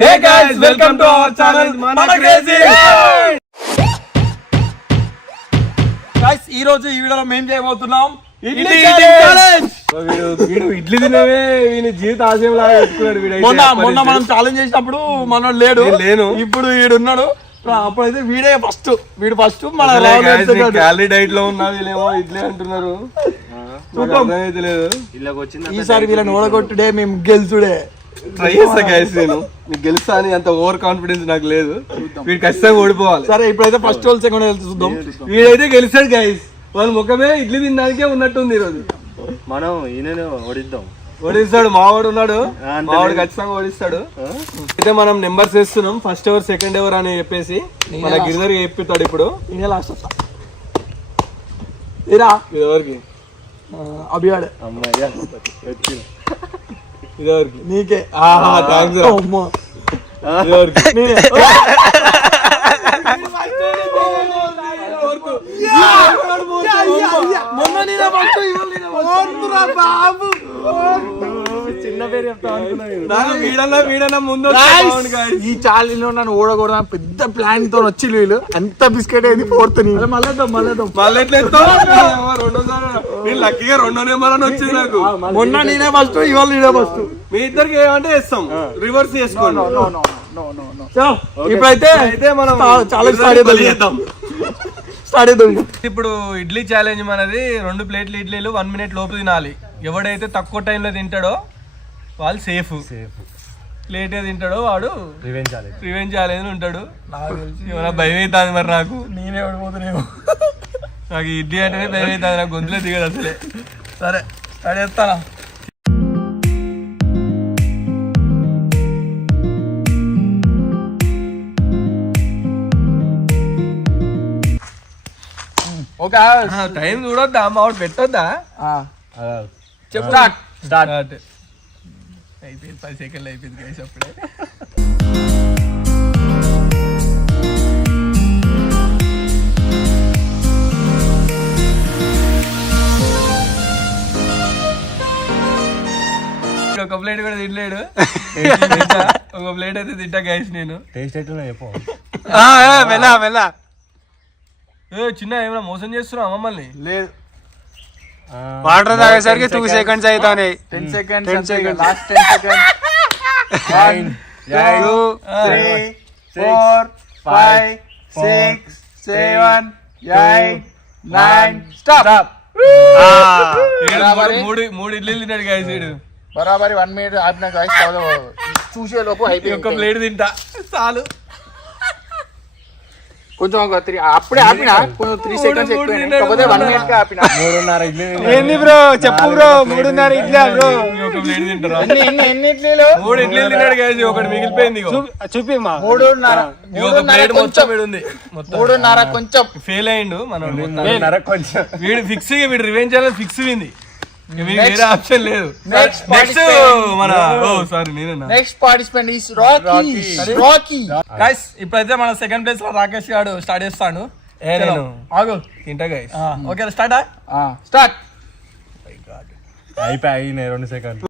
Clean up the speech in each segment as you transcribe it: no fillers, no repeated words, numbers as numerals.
Hey guys, welcome to our channel Mana Crazy. Guys, ఈ రోజు ఈ వీడియోలో మేము చేయబోతున్నాం ఇడ్లీ ఛాలెంజ్. వీడు ఇడ్లీ తినవే వీని జీవిత ఆశయం లాగా పెట్టుకున్నాడు. మొన్న మనం ఛాలెంజ్ చేసినప్పుడు మనోడు లేడు, ఇప్పుడు వీడు ఉన్నాడు. అప్పుడైతే వీడు ఫస్ట్ మన క్యాలరీ డైట్ లో ఉన్నా వీళ్ళేమో ఇడ్లీ అంటున్నారు. ఈసారి వీళ్ళని ఓడగొట్టుడే మేము గెలుచుడే ట్రై చేస్తా గైస్. నేను మీకు గెలుస్తా అని అంత ఓవర్ కాన్ఫిడెన్స్ నాకు లేదు. వీడు ఖచ్చితంగా ఓడిపోవాలి. సరే ఇప్పుడైతే ఫస్ట్ వాళ్ళు సెకండ్ వాళ్ళు చూద్దాం. వీడైతే గెలిచాడు గైస్. వాళ్ళ ముఖమే ఇడ్లీ తినడానికే ఉన్నట్టుంది ఈరోజు. మనం ఈయన ఓడిద్దాం. ఓడిస్తాడు, మావాడు ఉన్నాడు, మావాడు ఖచ్చితంగా ఓడిస్తాడు. అయితే మనం నెంబర్స్ వేస్తున్నాం, ఫస్ట్ ఎవర్ సెకండ్ ఎవర్ అని చెప్పేసి మన గిరిధర్ చెప్పిస్తాడు. ఇప్పుడు నేనే లాస్ట్ వస్తా. ఇరా ఎవరికి అభియాడు అమ్మాయ్యా ఇదెవరికి నీకే. థ్యాంక్స్. చిన్న పేరు చెప్తా వీడన్నా ముందు ఈ ఛాలెంజ్ నన్ను ఓడకూడదు పెద్ద ప్లాన్ తో వచ్చి వీళ్ళు అంత బిస్కెట్ అయింది. ఫోర్త్ లక్కీగా రెండో నెంబర్ అని వచ్చింది నాకు. మొన్న నేనే ఫస్ట్, ఇవాళ నేనే ఫస్ట్. మీ ఇద్దరికి ఏమంటే ఇస్తాం, రివర్స్ చేసుకోండి. ఇప్పుడైతే మనం ఛాలెంజ్ స్టార్ట్ చేద్దాం. ఇప్పుడు ఇడ్లీ ఛాలెంజ్ మనది. 2 ప్లేట్లు ఇడ్లీలు 1 మినిట్ లోపు తినాలి. ఎవడైతే తక్కువ టైంలో తింటాడో వాళ్ళు సేఫ్. లేట్ గా తింటాడో వాడు రివెంజ్ ఛాలెంజ్ ఉంటాడు. ఏమైనా భయం అవుతుంది మరి నాకు. నేనే ఓడిపోతున్నాను. నాకు ఇడ్లీ అంటేనే భయం అవుతుంది, నాకు గొంతులే దిగదు అసలే. సరే స్టార్ట్ చేస్తానా. టైం చూడొద్దా, మావాడు పెట్టొద్దా? చెప్పు. అయిపోయింది, 10 సెకండ్లు అయిపోయింది గైస్. అప్పుడే ఒక ప్లేట్ కూడా తినలేడు. ఒక ప్లేట్ అయితే తింటా గైస్ నేను. టేస్ట్ ఎట్లా చెప్పు. మెల్ల చిన్న ఏమైనా మోసం చేస్తున్నావు మమ్మల్ని? లేదు, వాటర్ తాగేసరికి 2 seconds అవుతాయి. 10 seconds లాస్ట్ 10 seconds. 1 2 3 4 5 6 7 8 9 స్టాప్. మూడు ఇడ్లీలు తిన్నాడు గైస్ వీడు. బరాబరి 1 మినిట్ ఆపిన గైస్. చూసే లోపు అయిపోయింది. ఒక ప్లేట్ తింటా చాలు. కొంచెం అప్పుడే ఆపిన, కొంచెం 3 seconds ఎక్కువ, కాకపోతే 1 minute గా ఆపిన. 3.5 ఇడ్లీ. ఏంది బ్రో చెప్పు బ్రో, 3.5 ఇడ్లీ బ్రో. ఒక ప్లేట్ తింటారా? ఎన్ని ఇడ్లీలు? 3 ఇడ్లీలు తిన్నాడు గైస్, ఒకటి మిగిలిపోయింది. చూపి మా 3.5 మొత్తం వీడు ఉంది. 3.5 కొంచెం ఫెయిల్ అయ్యిండు మనం. కొంచెం వీడు ఫిక్స్, వీడు రివెంజ్ చేయాలని ఫిక్స్ అయింది. వేరే ఆప్షన్ లేదు. నెక్స్ట్ మన next participant is Rocky. Guys ఇప్పుడైతే మన సెకండ్ ప్లేస్ లో రాకేష్ గారు స్టార్ట్ చేస్తాడు. ఆగు తింటా గైస్. Okay start. అయిపోయి 2 సెకండ్లు.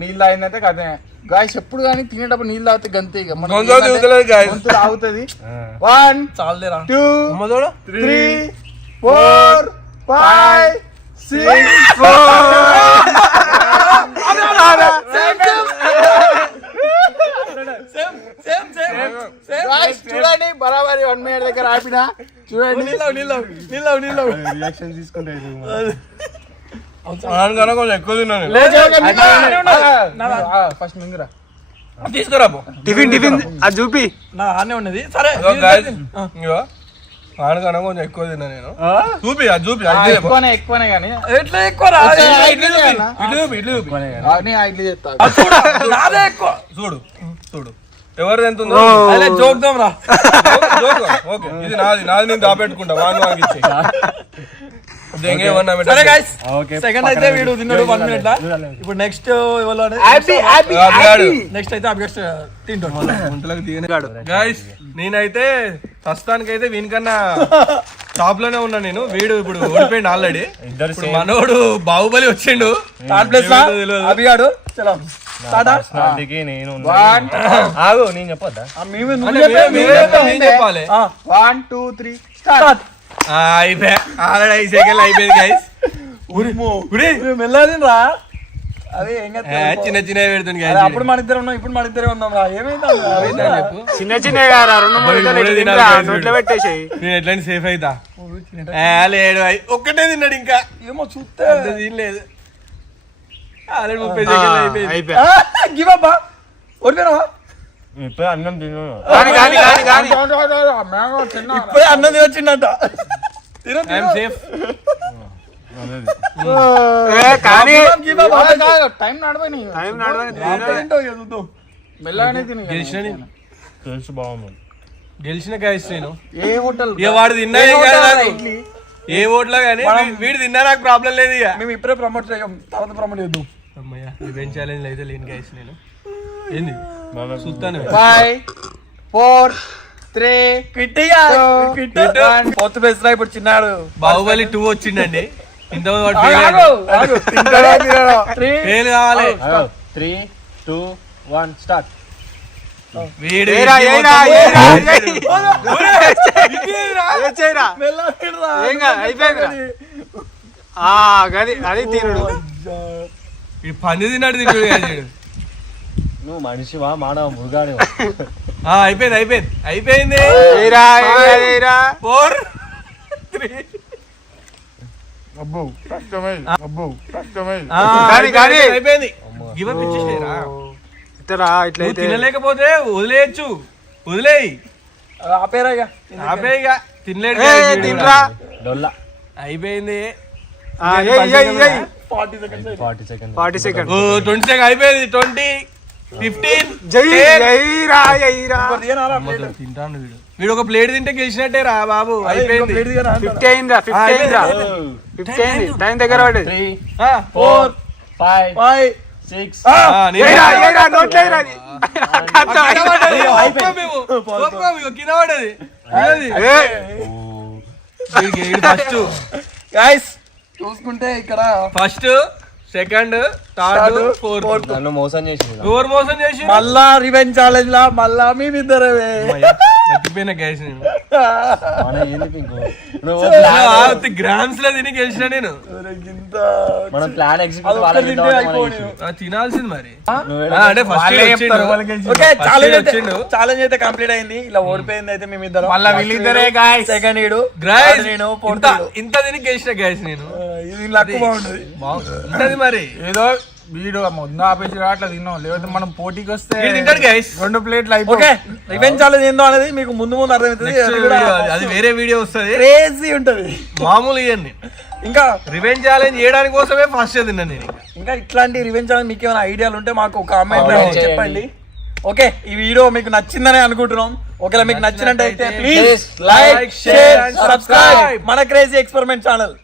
నీళ్ళు తాగిందంటే కదే గాయస్. ఎప్పుడు కానీ తినేటప్పుడు నీళ్ళు తాగితే గంతే, ఇక ఆగుతుంది. 1 2 3 4 5 6 చూడండి, బరాబరి 1 minute దగ్గర ఆపిన. చూడండి రియాక్షన్ తీసుకుంటే కొంచెం ఎక్కువ తిన్నాను. ఫస్ట్ మింగురా, తీసుకురా టిఫిన్ అది చూపి. నా ఆనే ఉన్నది. సరే ఆనకన్నా కొంచెం ఎక్కువ తిన్నా నేను. చూపి అది చూపి. ఎక్కువనే కానీ ఎట్లా ఎక్కువ చూడు చూడు ఎవరు ఎంత ఉందో జోక్దాం రా. ఓకే ఇది నాది నేను దాపెట్టుకుంటా. వాంగిచ్చి సరే గైస్ ఓకే సెకండ్ అయితే వీడు తిన్నాడు 1 మినిట్ లా ఇప్పుడు నెక్స్ట్ ఎవరు నెక్స్ట్ అయితే అభిగస్ట్ తింటాడు గైస్ నేనైతే ప్రస్తుతానికైతే వీనికన్నా టాప్ లోనే ఉన్నా నేను. వీడు ఇప్పుడు ఓడిపోయిండు ఆల్రెడీ. ఇప్పుడు మనోడు బాహుబలి వచ్చిండు. అభిగాడు చలో పర్సనాలిటీకి నేను ఆగు నేను చెప్పొద్దా చెప్పాలి. 1 2 3 స్టార్ట్. అయిపోయా ఆల్రెడీ 5 సెకండ్లు అయిపోయింది గైస్. మెల్లదిరా అదే చిన్న చిన్న పెడుతుంది అప్పుడు మన ఇద్దరు ఉన్నాం ఇప్పుడు మన ఇద్దరే ఉన్నాం రా. ఏమైందా చెప్పు. చిన్న చిన్న నోట్లో పెట్టేసాయి. నేను ఎట్లాంటి సేఫ్ అవుతా లేడు. ఒక్కటే తిన్నాడు ఇంకా ఏమో చూస్తే తినలేదు. ఆల్రెడీ 30 సెకండ్లు అయిపోయింది. గివబ్బా ఓడిపోయినావా? ఇప్పుడు అన్నం తిన్నాను. ఇప్పుడే అన్నం తినొచ్చిండట. I'm safe. కానీ టైం నడవని తెలుసు బాగుంది. గెలిచిన గైస్ నేను ఏ హోటల్ ఇక వాడు తిన్నా ఏ ఓట్లో కానీ వీడు తిన్నా నాకు ప్రాబ్లం లేదు. ఇక మేము ఇప్పుడే ప్రమోట్ చేయం తర్వాత ప్రమోట్ చేద్దాం. అమ్మయ్య రివెంజ్ ఛాలెంజ్ అయితే లేని గైస్ నేను. ఏంది చూస్తాను 5 4 3 ఫోర్త్ బెస్ట్ రా. ఇప్పుడు చిన్నాడు బాహుబలి 2 వచ్చిండండి. ఇంతకుముందు ఫెయిల్ కావాలి. 3 2 1 స్టార్ట్. వీడు అది తినడు. పంది తిన్నాడు తిన్నాడు వీడు. నువ్వు మనిషివా మానవ మృగాని? అయిపోయింది అయిపోయింది అయిపోయింది. 4 3 అయిపోయింది. గివ్ అప్ ఇచ్చేసేరా. ఇట్లయితే తినలేకపోతే వదిలేయచ్చు. వదిలేయి ఆపేరా ఇక ఆపే ఇక తినలేడు. తినరా డొల్లా అయిపోయింది. 40 seconds 40 సెకండ్ 40 సెకండ్ 20 సెకండ్ అయిపోయింది. 20 15 తింటాను వీడు. వీడు ఒక ప్లేట్ తింటే గెలిచినట్టే రా బాబు. అయిపోయింది. 50 అయిందా? 50 అయిందా? 50 అయింది. టైం దగ్గర పడేది. 4 5 6 ఫస్ట్ గైస్ చూసుకుంటే ఇక్కడ ఫస్ట్ సెకండ్ థర్డ్ ఫోర్త్ నన్ను మోసం చేసింది. ఎవరు మోసం చేసి మళ్ళా రివెంజ్ ఛాలెంజ్ లా మళ్ళా మేమిద్దరమే మర్చిపోయిన గ్యాస్ నేను మన ఏంది పింకు? గ్రామ్స్ లో తిని గెలిచిన నేను. మనం ప్లాన్ ఎగ్జిక్యూట్ తినాల్సింది మరి. నువ్వు అంటే ఫస్ట్ ఓకే ఛాలెంజ్ అయితే కంప్లీట్ అయింది. ఇలా ఓడిపోయింది అయితే మేమిద్దరం. మళ్ళా వీళ్ళిద్దరే guys. సెకండ్ ఈడు గ్రైస్ నేను ఇంత తిని గెలిచిన గ్యాస్ నేను. ఇది లక్ బాగుంటది ఉంటది మరి. ఏదో వీడు ముందు ఆపేసి అట్లా తిన్నాం. లేకపోతే మనం పోటీకి వస్తే వీడు తింటాడు గైస్. 2 ప్లేట్లు ఓకే రివెంజ్ ఛాలెంజ్ ఏందో అనేది మీకు ముందు ముందు అర్థమవుతుంది. అది వేరే వీడియో వస్తుంది. క్రేజీ ఉంటది మామూలు ఇవన్నీ. ఇంకా రివెంజ్ ఛాలెంజ్ చేయడానికి కోసమే ఫస్ట్ తిన్నాను నేను. ఇంకా ఇట్లాంటి రివెంజ్ ఛాలెంజ్ మీకు ఏమైనా ఐడియాలు ఉంటే మాకు ఒక అమ్మాయి చెప్పండి. ఓకే ఈ వీడియో మీకు నచ్చిందని అనుకుంటున్నాం. ఒకవేళ మీకు నచ్చినట్టయితే ప్లీజ్ లైక్ షేర్ సబ్స్క్రైబ్ మన క్రేజీ ఎక్స్పెరిమెంట్ ఛానల్.